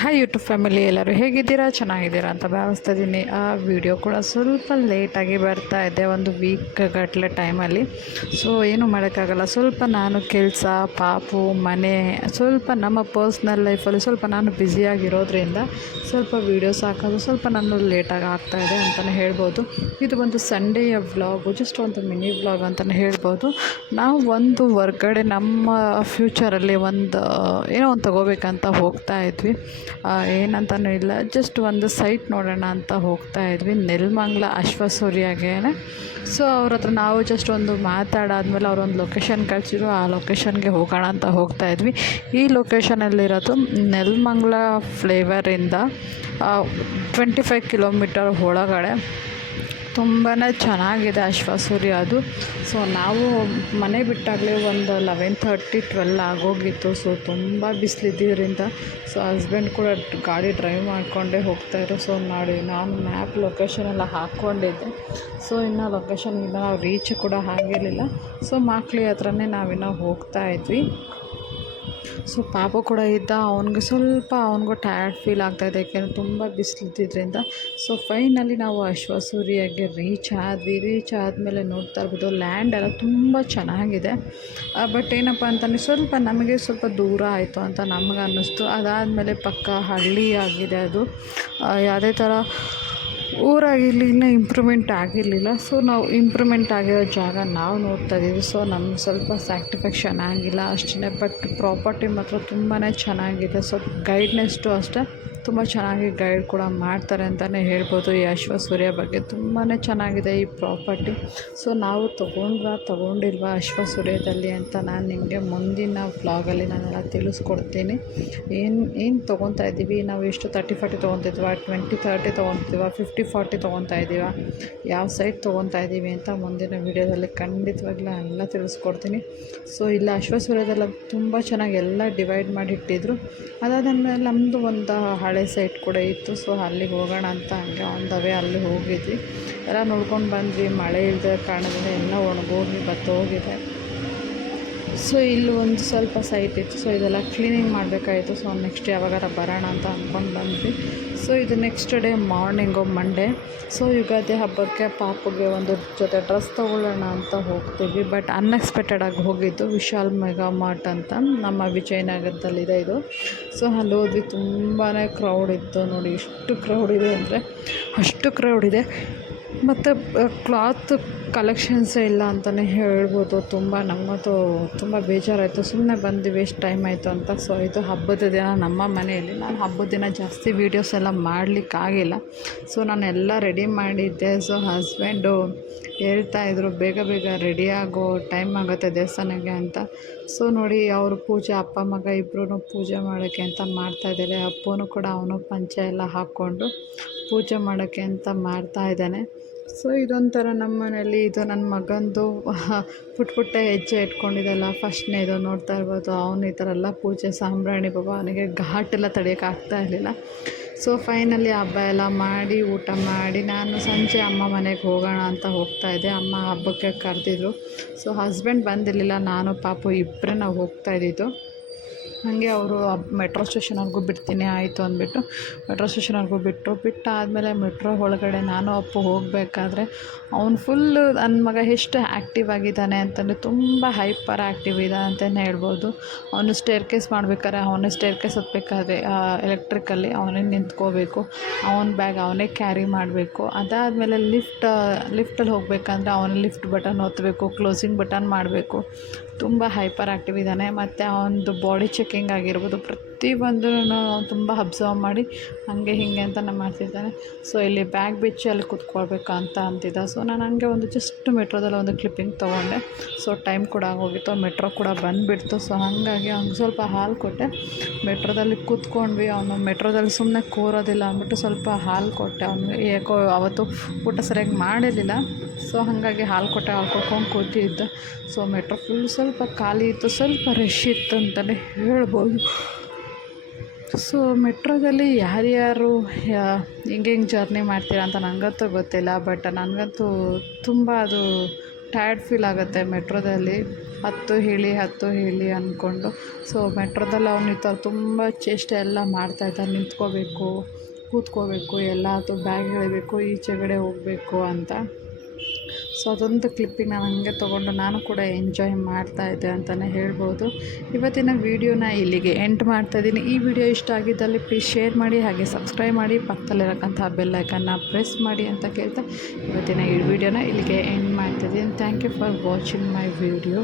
Hi YouTube family ಎಲ್ಲರೂ ಹೇಗಿದ್ದೀರಾ? ಚೆನ್ನಾಗಿದ್ದೀರಾ ಅಂತ ಭಾವಿಸ್ತಾ ಇದ್ದೀನಿ ಆ ವಿಡಿಯೋ ಕೂಡ ಸ್ವಲ್ಪ ಲೇಟಾಗಿ ಬರ್ತಾ ಇದೆ ಒಂದು ವೀಕ್ ಗಟ್ಟಲೆ ಟೈಮಲ್ಲಿ ಸೊ ಏನು ಮಾಡೋಕ್ಕಾಗಲ್ಲ. ಸ್ವಲ್ಪ ನಾನು ಕೆಲಸ, ಪಾಪು, ಮನೆ, ಸ್ವಲ್ಪ ನಮ್ಮ ಪರ್ಸ್ನಲ್ ಲೈಫಲ್ಲಿ ಸ್ವಲ್ಪ ನಾನು ಬ್ಯುಸಿಯಾಗಿರೋದ್ರಿಂದ ಸ್ವಲ್ಪ ವೀಡಿಯೋಸ್ ಹಾಕೋದು ಸ್ವಲ್ಪ ನಾನು ಲೇಟಾಗಿ ಆಗ್ತಾಯಿದೆ ಅಂತಲೇ ಹೇಳ್ಬೋದು. ಇದು ಒಂದು ಸಂಡೇಯ ವ್ಲಾಗು ಜಸ್ಟ್ ಒಂದು ಮಿನಿ ವ್ಲಾಗ್ ಅಂತಲೇ ಹೇಳ್ಬೋದು. ನಾವು ಒಂದು ಹೊರ್ಗಡೆ ನಮ್ಮ ಫ್ಯೂಚರಲ್ಲಿ ಒಂದು, ಏನೋ ಒಂದು ತಗೋಬೇಕಂತ ಹೋಗ್ತಾ ಇದ್ವಿ. ಏನಂತನೂ ಇಲ್ಲ. ಜಸ್ಟ್ ಒಂದು ಸೈಟ್ ನೋಡೋಣ ಅಂತ ಹೋಗ್ತಾ ಇದ್ವಿ. ನೆಲಮಂಗ್ಲ ಅಶ್ವಸೂರ್ಯಾಗೆ ಸೊ ಅವ್ರ ಹತ್ರ ನಾವು ಜಸ್ಟ್ ಒಂದು ಮಾತಾಡಾದ್ಮೇಲೆ ಅವರೊಂದು ಲೊಕೇಶನ್ ಕಳಿಸಿದ್ರು. ಆ ಲೊಕೇಶನ್ಗೆ ಹೋಗೋಣ ಅಂತ ಹೋಗ್ತಾ ಇದ್ವಿ. ಈ ಲೊಕೇಶನಲ್ಲಿರೋದು ನೆಲ್ಮಂಗ್ಲ ಫ್ಲೇವರಿಂದ ಟ್ವೆಂಟಿ ಫೈವ್ ಕಿಲೋಮೀಟರ್ ಒಳಗಡೆ ತುಂಬಾ ಚೆನ್ನಾಗಿದೆ ಅಶ್ವಸೂರ್ಯ ಅದು. ಸೊ ನಾವು ಮನೆ ಬಿಟ್ಟಾಗಲೇ ಒಂದು ಲೆವೆನ್ ಥರ್ಟಿ ಟ್ವೆಲ್ ಆಗೋಗಿತ್ತು. ಸೊ ತುಂಬ ಬಿಸಿಲಿದ್ದರಿಂದ ಸೊ ಹಸ್ಬೆಂಡ್ ಕೂಡ ಗಾಡಿ ಡ್ರೈವ್ ಮಾಡಿಕೊಂಡೇ ಹೋಗ್ತಾಯಿದ್ರು ಸೊ ನೋಡಿ, ನಾನು ಮ್ಯಾಪ್ ಲೊಕೇಶನ್ ಎಲ್ಲ ಹಾಕ್ಕೊಂಡಿದ್ದೆ ಸೊ ಇನ್ನು ಲೊಕೇಶನ್ಗಿಂತ ನಾವು ರೀಚ್ ಕೂಡ ಆಗಿರಲಿಲ್ಲ ಸೊ ಮಾಕ್ಳಿ ಹತ್ರನೇ ನಾವಿನ್ನೂ ಹೋಗ್ತಾ ಇದ್ವಿ. ಸೊ ಪಾಪ ಕೂಡ ಇದ್ದ, ಅವನಿಗೆ ಸ್ವಲ್ಪ ಅವ್ನಿಗೂ ಟಯರ್ಡ್ ಫೀಲ್ ಆಗ್ತಾಯಿದೆ ಯಾಕೆಂದರೆ ತುಂಬ ಬಿಸಿಲಿದ್ದಿದ್ದರಿಂದ ಸೊ ಫೈನಲಿ ನಾವು ಅಶ್ವಸೂರಿಯಾಗೆ ರೀಚ್ ಆದ್ವಿ. ರೀಚ್ ಆದಮೇಲೆ ನೋಡ್ತಾ ಇರ್ಬೋದು ಲ್ಯಾಂಡ್ ಎಲ್ಲ ತುಂಬ ಚೆನ್ನಾಗಿದೆ. ಬಟ್ ಏನಪ್ಪ ಅಂತಂದರೆ ಸ್ವಲ್ಪ ನಮಗೆ ಸ್ವಲ್ಪ ದೂರ ಆಯಿತು ಅಂತ ನಮಗೆ ಅನ್ನಿಸ್ತು. ಅದಾದಮೇಲೆ ಪಕ್ಕ ಹಳ್ಳಿ ಆಗಿದೆ ಅದು. ಯಾವುದೇ ಥರ ಊರಾಗಿರಲಿ ಇನ್ನೂ ಇಂಪ್ರೂವ್ಮೆಂಟ್ ಆಗಿರಲಿಲ್ಲ. ಸೊ ನಾವು ಇಂಪ್ರೂವ್ಮೆಂಟ್ ಆಗಿರೋ ಜಾಗ ನಾವು ನೋಡ್ತಾ ಇದ್ದೀವಿ ಸೊ ನಮ್ಗೆ ಸ್ವಲ್ಪ ಸ್ಯಾಟಿಸ್ಫ್ಯಾಕ್ಷನ್ ಆಗಿಲ್ಲ. ಅಷ್ಟೇ ಬಟ್ ಪ್ರಾಪರ್ಟಿ ಮಾತ್ರ ತುಂಬಾ ಚೆನ್ನಾಗಿದೆ. ಸೊ ಗೈಡ್ನೆಸ್ಟು ಅಷ್ಟೇ ತುಂಬ ಚೆನ್ನಾಗಿ ಗೈಡ್ ಕೂಡ ಮಾಡ್ತಾರೆ ಅಂತಲೇ ಹೇಳ್ಬೋದು. ಈ ಅಶ್ವಸೂರ್ಯ ಬಗ್ಗೆ ತುಂಬಾ ಚೆನ್ನಾಗಿದೆ ಈ ಪ್ರಾಪರ್ಟಿ ಸೊ ನಾವು ತೊಗೊಂಡ್ವಾ, ತೊಗೊಂಡಿಲ್ವಾ ಅಶ್ವಸೂರ್ಯದಲ್ಲಿ ಅಂತ ನಾನು ನಿಮಗೆ ಮುಂದಿನ ವ್ಲಾಗಲ್ಲಿ ನಾನೆಲ್ಲ ತಿಳಿಸ್ಕೊಡ್ತೀನಿ. ಏನು ಏನು ತೊಗೊತಾ ಇದ್ದೀವಿ ನಾವು ಎಷ್ಟು ತರ್ಟಿ ಫಾರ್ಟಿ ತೊಗೊತಿದ್ವಾ? ಟ್ವೆಂಟಿ ತರ್ಟಿ ತೊಗೊತಿದ್ವಾ? ಫಿಫ್ಟಿ ಫಾರ್ಟಿ ತೊಗೊತಾ ಇದ್ದೀವ. ಯಾವ ಸೈಟ್ ತೊಗೊತಾ ಇದ್ದೀವಿ ಅಂತ ಮುಂದಿನ ವೀಡಿಯೋದಲ್ಲಿ ಖಂಡಿತವಾಗ್ಲೂ ಎಲ್ಲ ತಿಳಿಸ್ಕೊಡ್ತೀನಿ. ಸೊ ಇಲ್ಲ, ಅಶ್ವಸೂರ್ಯದಲ್ಲ ತುಂಬ ಚೆನ್ನಾಗಿ ಎಲ್ಲ ಡಿವೈಡ್ ಮಾಡಿ ಇಟ್ಟಿದ್ರು ಅದಾದಮೇಲೆ ನಮ್ಮದು ಒಂದು ಹಳೆ ಸೈಟ್ ಕೂಡ ಇತ್ತು. ಸೊ ಅಲ್ಲಿಗೆ ಹೋಗೋಣ ಅಂತ ಹಂಗೆ ಆನ್ ದ ವೇ ಅಲ್ಲಿ ಹೋಗಿದ್ವಿ. ಎಲ್ಲ ನೋಡ್ಕೊಂಡು ಬಂದ್ವಿ. ಮಳೆ ಇಲ್ಲದ ಕಾರಣದಿಂದ ಎಲ್ಲ ಒಣಗೋಗಿ ಹೋಗಿದೆ ಸೊ ಇಲ್ಲಿ ಒಂದು ಸ್ವಲ್ಪ ಸೈಟ್ ಇತ್ತು. ಸೊ ಇದೆಲ್ಲ ಕ್ಲೀನಿಂಗ್ ಮಾಡಬೇಕಾಯಿತು. ಸೊ ನೆಕ್ಸ್ಟ್ ಯಾವಾಗಾರ ಬರೋಣ ಅಂತ ಅಂದ್ಕೊಂಡು ಬಂದ್ವಿ. ಸೊ ಇದು next day morning Monday so Ugadi ಹಬ್ಬಕ್ಕೆ ಪಾಪಗೆ ಒಂದು ಜೊತೆ ಡ್ರೆಸ್ ತೊಗೊಳ್ಳೋಣ ಅಂತ ಹೋಗ್ತೀವಿ. ಬಟ್ ಅನ್ಎಕ್ಸ್ಪೆಕ್ಟೆಡಾಗಿ ಹೋಗಿದ್ದು ವಿಶಾಲ್ ಮೆಗಾ ಮಾರ್ಟ್ ಅಂತ ನಮ್ಮ ವಿಜಯನಗರದಲ್ಲಿದೆ ಇದು. ಸೊ ಅಲ್ಲಿ ಹೋದ್ವಿ. ತುಂಬಾ ಕ್ರೌಡ್ ಇತ್ತು ನೋಡಿ. ಎಷ್ಟು ಕ್ರೌಡ್ ಇದೆ ಅಂದರೆ ಅಷ್ಟು ಕ್ರೌಡ್ ಇದೆ. ಮತ್ತು ಕ್ಲಾತ್ ಕಲೆಕ್ಷನ್ಸೇ ಇಲ್ಲ ಅಂತಲೇ ಹೇಳ್ಬೋದು. ತುಂಬ ನಮ್ಮದು ತುಂಬ ಬೇಜಾರಾಯಿತು. ಸುಮ್ಮನೆ ಬಂದು ವೇಸ್ಟ್ ಟೈಮ್ ಆಯಿತು ಅಂತ. ಸೊ ಇದು ಹಬ್ಬದ ದಿನ ನಮ್ಮ ಮನೆಯಲ್ಲಿ. ನಾನು ಹಬ್ಬದ ದಿನ ಜಾಸ್ತಿ ವೀಡಿಯೋಸ್ ಎಲ್ಲ ಮಾಡಲಿಕ್ಕಾಗಿಲ್ಲ ಸೊ ನಾನು ಎಲ್ಲ ರೆಡಿ ಮಾಡಿದ್ದೆ. ಸೊ ಹಸ್ಬೆಂಡು ಹೇಳ್ತಾಯಿದ್ರು ಬೇಗ ಬೇಗ ರೆಡಿ ಆಗೋ ಟೈಮ್ ಆಗುತ್ತೆ ದೇವಸ್ಥಾನಕ್ಕೆ ಅಂತ. ಸೊ ನೋಡಿ, ಅವರು ಪೂಜೆ, ಅಪ್ಪ, ಮಗ ಇಬ್ಬರೂ ಪೂಜೆ ಮಾಡೋಕ್ಕೆ ಅಂತ ಮಾಡ್ತಾ ಇದ್ದಾರೆ. ಅಪ್ಪನೂ ಕೂಡ ಅವನು ಪಂಚೆ ಎಲ್ಲ ಹಾಕ್ಕೊಂಡು ಪೂಜೆ ಮಾಡೋಕ್ಕೆ ಅಂತ ಮಾಡ್ತಾ ಇದ್ದಾನೆ. ಸೊ ಇದೊಂಥರ ನಮ್ಮ ಮನೇಲಿ ಇದು ನನ್ನ ಮಗಂದು ಪುಟ್ಟ ಪುಟ್ಟ ಹೆಜ್ಜೆ ಇಟ್ಕೊಂಡಿದ್ದಲ್ಲ ಫಸ್ಟ್ನೇದು ನೋಡ್ತಾ ಇರ್ಬೋದು. ಅವನು ಈ ಥರ ಎಲ್ಲ ಪೂಜೆ, ಸಾಂಬ್ರಾಣಿ ಬಾಬಾ ಅವನಿಗೆ ಘಾಟೆಲ್ಲ ತಡೆಯೋಕ್ಕಾಗ್ತಾ ಇರಲಿಲ್ಲ. ಸೊ ಫೈನಲಿ ಹಬ್ಬ ಎಲ್ಲ ಮಾಡಿ, ಊಟ ಮಾಡಿ, ನಾನು ಸಂಜೆ ಅಮ್ಮ ಮನೆಗೆ ಹೋಗೋಣ ಅಂತ ಹೋಗ್ತಾಯಿದ್ದೆ ಅಮ್ಮ ಹಬ್ಬಕ್ಕೆ ಕರೆದಿದ್ರು. ಸೊ ಹಸ್ಬೆಂಡ್ ಬಂದಿರಲಿಲ್ಲ, ನಾನು ಪಾಪು ಇಬ್ಬರೇ ನಾವು ಹೋಗ್ತಾ ಇದ್ದಿದ್ದು. ಹಾಗೆ ಅವರು ಮೆಟ್ರೋ ಸ್ಟೇಷನ್ವರೆಗೂ ಬಿಡ್ತೀನಿ, ಆಯಿತು ಅಂದ್ಬಿಟ್ಟು ಮೆಟ್ರೋ ಸ್ಟೇಷನ್ವರೆಗೂ ಬಿಟ್ಟರು ಬಿಟ್ಟಾದಮೇಲೆ ಮೆಟ್ರೋ ಒಳಗಡೆ ನಾನು ಅಪ್ಪ ಹೋಗಬೇಕಾದ್ರೆ ಅವನು ಫುಲ್ಲು ನನ್ನ ಮಗ ಎಷ್ಟು ಆ್ಯಕ್ಟಿವ್ ಆಗಿದ್ದಾನೆ ಅಂತಂದರೆ ತುಂಬ ಹೈಪರ್ ಆ್ಯಕ್ಟಿವ್ ಇದ್ದಾನೆ ಅಂತಲೇ ಹೇಳ್ಬೋದು. ಅವನು ಸ್ಟೇರ್ ಕೇಸ್ ಮಾಡ್ಬೇಕಾದ್ರೆ ಅವನೇ ಸ್ಟೇರ್ ಕೇಸ್ ಹತ್ಬೇಕಾದ್ರೆ ಎಲೆಕ್ಟ್ರಿಕಲ್ಲಿ ಅವನೇ ನಿಂತ್ಕೋಬೇಕು, ಅವನ ಬ್ಯಾಗ್ ಅವನೇ ಕ್ಯಾರಿ ಮಾಡಬೇಕು. ಅದಾದಮೇಲೆ ಲಿಫ್ಟ್ ಲಿಫ್ಟಲ್ಲಿ ಹೋಗಬೇಕಂದ್ರೆ ಅವನು ಲಿಫ್ಟ್ ಬಟನ್ ಒತ್ತಬೇಕು ಕ್ಲೋಸಿಂಗ್ ಬಟನ್ ಮಾಡಬೇಕು. ತುಂಬ ಹೈಪರ್ ಆ್ಯಕ್ಟಿವ್ ಇದ್ದಾನೆ, ಮತ್ತು ಅವನದು ಬಾಡಿ ಚೆಕಿಂಗ್ ಆಗಿರ್ಬೋದು ಪ್ರತಿಯೊಂದನ್ನು ತುಂಬ ಅಬ್ಸರ್ವ್ ಮಾಡಿ ಹಾಗೆ ಹೀಗೆ ಅಂತ ಮಾಡ್ತಿದ್ದಾನೆ ಸೊ ಇಲ್ಲಿ ಬ್ಯಾಗ್ ಬಿಚ್ಚಿ ಅಲ್ಲಿ ಕೂತ್ಕೊಳ್ಬೇಕಾ ಅಂತ ಅಂತಿದ್ದ. ಸೊ ನಾನು ಹಂಗೆ ಒಂದು ಜಸ್ಟ್ ಮೆಟ್ರೋದಲ್ಲಿ ಒಂದು ಕ್ಲಿಪ್ಪಿಂಗ್ ತೊಗೊಂಡೆ. ಸೊ ಟೈಮ್ ಕೂಡ ಆಗೋಗಿತ್ತು. ಮೆಟ್ರೋ ಕೂಡ ಬಂದುಬಿಡ್ತು. ಸೊ ಹಾಗಾಗಿ ಅವ್ನಿಗೆ ಸ್ವಲ್ಪ ಹಾಲು ಕೊಟ್ಟೆ. ಮೆಟ್ರೋದಲ್ಲಿ ಕೂತ್ಕೊಂಡ್ವಿ. ಅವನು ಮೆಟ್ರೋದಲ್ಲಿ ಸುಮ್ಮನೆ ಕೂರೋದಿಲ್ಲ ಅಂದ್ಬಿಟ್ಟು ಸ್ವಲ್ಪ ಹಾಲು ಕೊಟ್ಟೆ. ಅವನು ಯಾಕೋ ಅವತ್ತು ಊಟ ಸರಿಯಾಗಿ ಮಾಡಿರಲಿಲ್ಲ. ಸೊ ಹಾಗಾಗಿ ಹಾಲು ಕೊಟ್ಟೆ, ಹಾಲು ಕೊಡ್ಕೊಂಡು ಕೂತಿದ್ದೆ. ಸೊ ಮೆಟ್ರೋ ಫುಲ್ ಸ್ವಲ್ಪ ಖಾಲಿ ಇತ್ತು, ಸ್ವಲ್ಪ ರಶ್ ಇತ್ತು ಅಂತಲೇ ಹೇಳ್ಬೋದು. ಸೊ ಮೆಟ್ರೋದಲ್ಲಿ ಯಾರ್ಯಾರು ಹೆಂಗೆ ಹೆಂಗೆ ಜರ್ನಿ ಮಾಡ್ತೀರಾ ಅಂತ ನನಗಂತೂ ಗೊತ್ತಿಲ್ಲ ಬಟ್ ನನಗಂತೂ ತುಂಬ ಅದು ಟಯರ್ಡ್ ಫೀಲ್ ಆಗುತ್ತೆ ಮೆಟ್ರೋದಲ್ಲಿ ಹತ್ತು ಹೇಳಿ ಹತ್ತು ಹೇಳಿ ಅಂದ್ಕೊಂಡು ಸೊ ಮೆಟ್ರೋದಲ್ಲಿ ಅವ್ನು ಈ ಥರ ತುಂಬ ಚೇಷ್ಟೆ ಎಲ್ಲ ಮಾಡ್ತಾಯಿದ್ದಾರೆ ನಿಂತ್ಕೋಬೇಕು, ಕೂತ್ಕೋಬೇಕು ಎಲ್ಲಾದು ಬ್ಯಾಗ್ ಎಳಿಬೇಕು, ಈಚೆಗಡೆ ಹೋಗಬೇಕು ಅಂತ. ಸೊ ಅದೊಂದು ಕ್ಲಿಪ್ಪಿಂಗ್ ನಾನು ಹಂಗೆ ತೊಗೊಂಡು ನಾನು ಕೂಡ ಎಂಜಾಯ್ ಮಾಡ್ತಾ ಇದ್ದೆ ಅಂತಲೇ ಹೇಳ್ಬೋದು. ಇವತ್ತಿನ ವೀಡಿಯೋನ ಇಲ್ಲಿಗೆ ಎಂಡ್ ಮಾಡ್ತಾಯಿದ್ದೀನಿ ಈ ವಿಡಿಯೋ ಇಷ್ಟ ಆಗಿದ್ದಲ್ಲಿ ಪ್ಲೀಸ್ ಶೇರ್ ಮಾಡಿ, ಹಾಗೆ ಸಬ್ಸ್ಕ್ರೈಬ್ ಮಾಡಿ ಪಕ್ಕದಲ್ಲಿರಕ್ಕಂಥ ಬೆಲ್ಲೈಕನ್ನ ಪ್ರೆಸ್ ಮಾಡಿ ಅಂತ ಕೇಳ್ತಾ ಇವತ್ತಿನ ಈ ವಿಡಿಯೋನ ಇಲ್ಲಿಗೆ ಎಂಡ್ ಮಾಡ್ತಾಯಿದ್ದೀನಿ thank you for watching my video